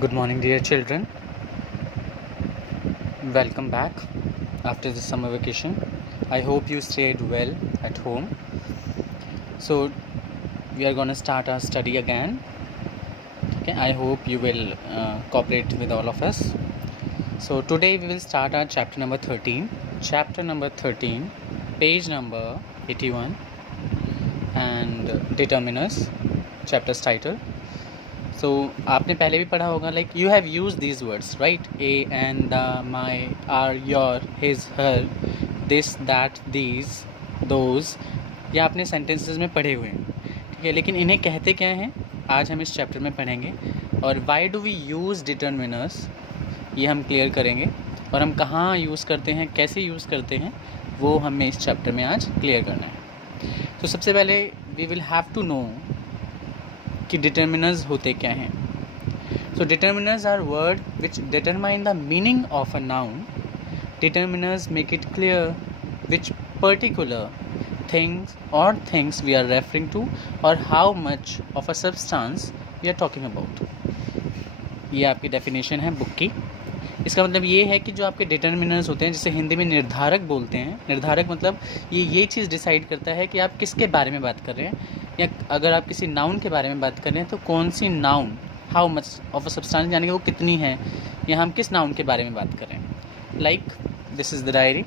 Good morning, dear children. Welcome back after the summer vacation. I hope you stayed well at home. So, we are going to start our study again. Okay, I hope you will cooperate with all of us. So, today we will start our chapter number 13. Chapter number 13, page number 81, and determiners, chapter's title. So आपने पहले भी पढ़ा होगा, like you have used these words, right? A, and, the, my, our, your, his, her, this, that, these, those, ये आपने sentences में पढ़े हुए हैं, ठीक है। लेकिन इन्हें कहते क्या हैं, आज हम इस चैप्टर में पढ़ेंगे। और why do we use determiners, ये हम क्लियर करेंगे। और हम कहाँ यूज़ करते हैं, कैसे यूज़ करते हैं, वो हमें इस चैप्टर में आज क्लियर करना है। तो सबसे पहले we will have to know कि डिटर्मिनर्स होते क्या हैं। So determiners are word which determine the meaning of a noun. Determiners make it clear which particular things और things we are referring to और how much of a substance we are talking about. ये आपकी definition है book की। इसका मतलब ये है कि जो आपके डिटर्मिनर्स होते हैं, जिसे हिंदी में निर्धारक बोलते हैं। निर्धारक मतलब ये चीज़ डिसाइड करता है कि आप किसके बारे में बात कर रहे हैं, या अगर आप किसी नाउन के बारे में बात कर रहे हैं तो कौन सी noun, how much of a substance, यानी कि वो कितनी है, या हम किस नाउन के बारे में बात कर रहे हैं। Like this is the diary.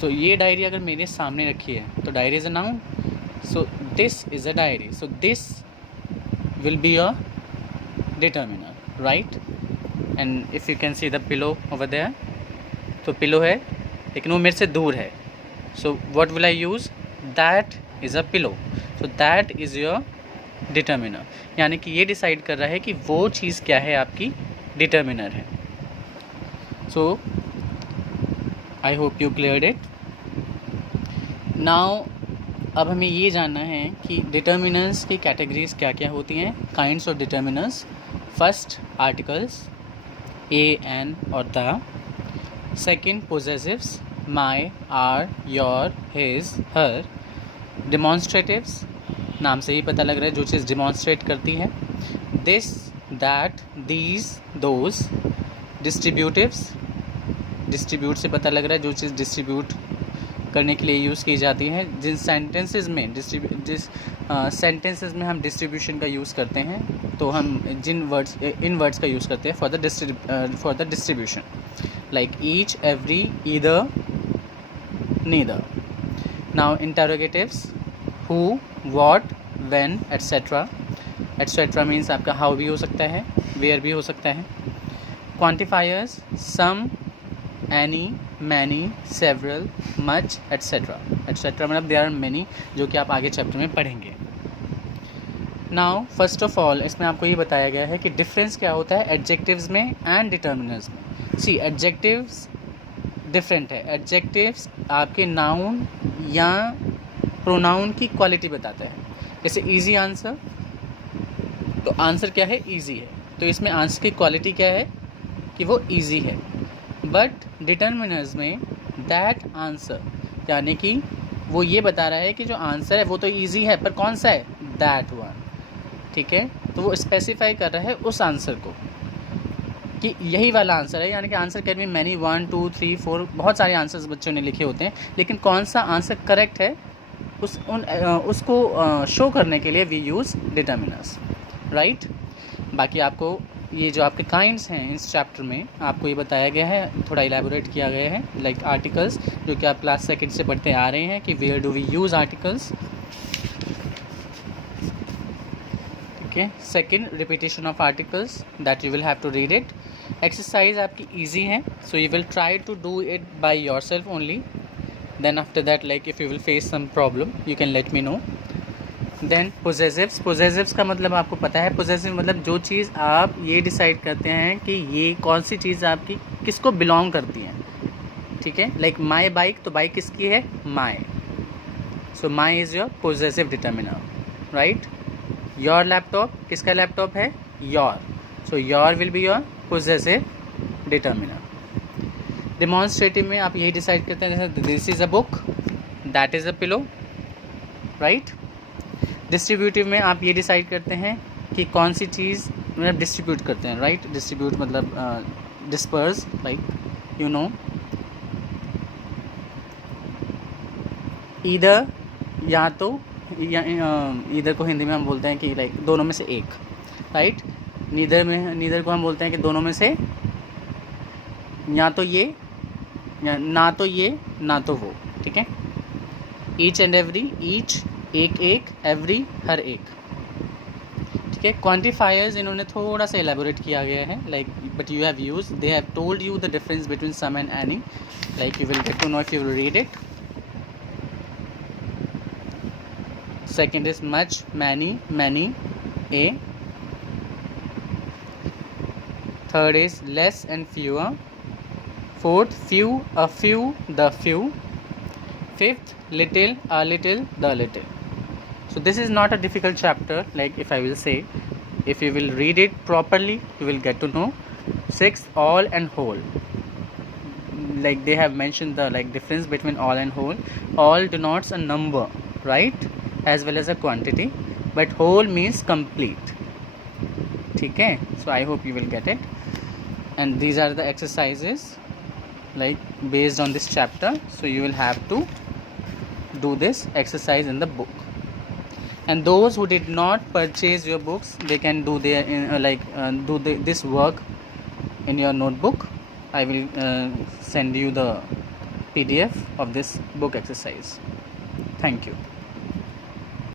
तो ये डायरी अगर मेरे सामने रखी है तो diary is a noun. So this is a diary. So this will be a determiner, right. And if you can see the pillow over there, तो pillow है लेकिन वो मेरे से दूर है। So what will I use, that is a pillow. So that is your determiner, यानी कि ये डिसाइड कर रहा है कि वो चीज़ क्या है, आपकी डिटर्मिनर है। So I hope you cleared it. Now अब हमें ये जानना है कि डिटर्मिनर्स की कैटेगरीज क्या क्या होती हैं, kinds of determiners. First, articles a, an और the. Second, possessives my, our, your, his, her. Demonstratives, नाम से ही पता लग रहा है जो चीज़ डिमॉन्स्ट्रेट करती है। This, that, these, those. Distributives, distribute से पता लग रहा है जो चीज़ डिस्ट्रीब्यूट करने के लिए यूज़ की जाती है। जिन सेंटेंसेस में सेंटेंसेस में हम डिस्ट्रीब्यूशन का यूज़ करते हैं, तो हम इन वर्ड्स का यूज़ करते हैं for the distribution, like each, every, either, neither. Now interrogatives, who, what, when, etcetera. Etcetera means आपका हाउ भी हो सकता है, वेयर भी हो सकता है। Quantifiers, some, any, many, several, much, etcetera. Etcetera मतलब देयर आर मैनी, जो कि आप आगे चैप्टर में पढ़ेंगे। नाउ फर्स्ट ऑफ ऑल इसमें आपको ये बताया गया है कि डिफरेंस क्या होता है एडजेक्टिव्स में एंड डिटर्मिनर्स में। सी, एडजेक्टिव्स डिफरेंट है। एडजेक्टिव्स आपके नाउन या प्रोनाउन की क्वालिटी बताता है। जैसे इजी आंसर, तो आंसर क्या है, इजी है, तो इसमें आंसर की क्वालिटी क्या है कि वो इजी है। बट डिटर्मिनर्स में दैट आंसर, यानी कि वो ये बता रहा है कि जो आंसर है वो तो इजी है, पर कौन सा है, दैट वन, ठीक है। तो वो स्पेसिफाई कर रहा है उस आंसर को कि यही वाला आंसर है, यानी कि आंसर कैन बी मैनी, 1 2 3 4, बहुत सारे आंसर्स बच्चों ने लिखे होते हैं, लेकिन कौन सा आंसर करेक्ट है उसको शो करने के लिए वी यूज़ डिटर्मिनर्स, राइट। बाकी आपको ये जो आपके काइंड्स हैं इस चैप्टर में आपको ये बताया गया है, थोड़ा इलेबोरेट किया गया है। लाइक आर्टिकल्स, जो कि आप क्लास सेकंड से पढ़ते आ रहे हैं कि where do we use articles, okay. Second, repetition of articles, that you will have to read it. Exercise आपकी easy है, so you will try to do it by yourself only. Then after that, like if you will face some problem, you can let me know. Then possessives, possessives का मतलब आपको पता है। possessive मतलब जो चीज़ आप ये डिसाइड करते हैं कि ये कौन सी चीज़ आपकी किसको बिलोंग करती है, ठीक है। लाइक माई बाइक, तो बाइक किसकी है, my. So my is your possessive determiner, right. Your laptop, किसका लैपटॉप है, your. So your will be your possessive determiner. Demonstrative में आप यही डिसाइड करते हैं, जैसे this is a book, that is a pillow, right. Distributive में आप ये डिसाइड करते हैं कि कौन सी चीज़ मतलब डिस्ट्रीब्यूट करते हैं, राइट। डिस्ट्रीब्यूट मतलब disperse, like you know. Either, या तो ईदर को हिंदी में हम बोलते हैं कि लाइक दोनों में से एक, राइट। नीदर को हम बोलते हैं कि दोनों में से या तो ये, या ना तो ये ना तो वो, ठीक है। ईच एंड एवरी, ईच एक एक, एवरी हर एक, ठीक है। क्वांटिफायर्स इन्होंने थोड़ा सा एलेबोरेट किया गया है, like but you have use, they have told you the difference between some and any, like you will get to know if you will read it. Second is much, many, many, a. Third is less and fewer. Fourth, few, a few, the few. Fifth, little, a little, the little. So this is not a difficult chapter, like if I will say, if you will read it properly, you will get to know. Sixth, all and whole. Like they have mentioned the like difference between all and whole. All denotes a number, right, as well as a quantity, but whole means complete, ठीक है। So I hope you will get it, and these are the exercises like based on this chapter, so you will have to do this exercise in the book. And those who did not purchase your books, they can do their this work in your notebook. I will send you the PDF of this book exercise. Thank you.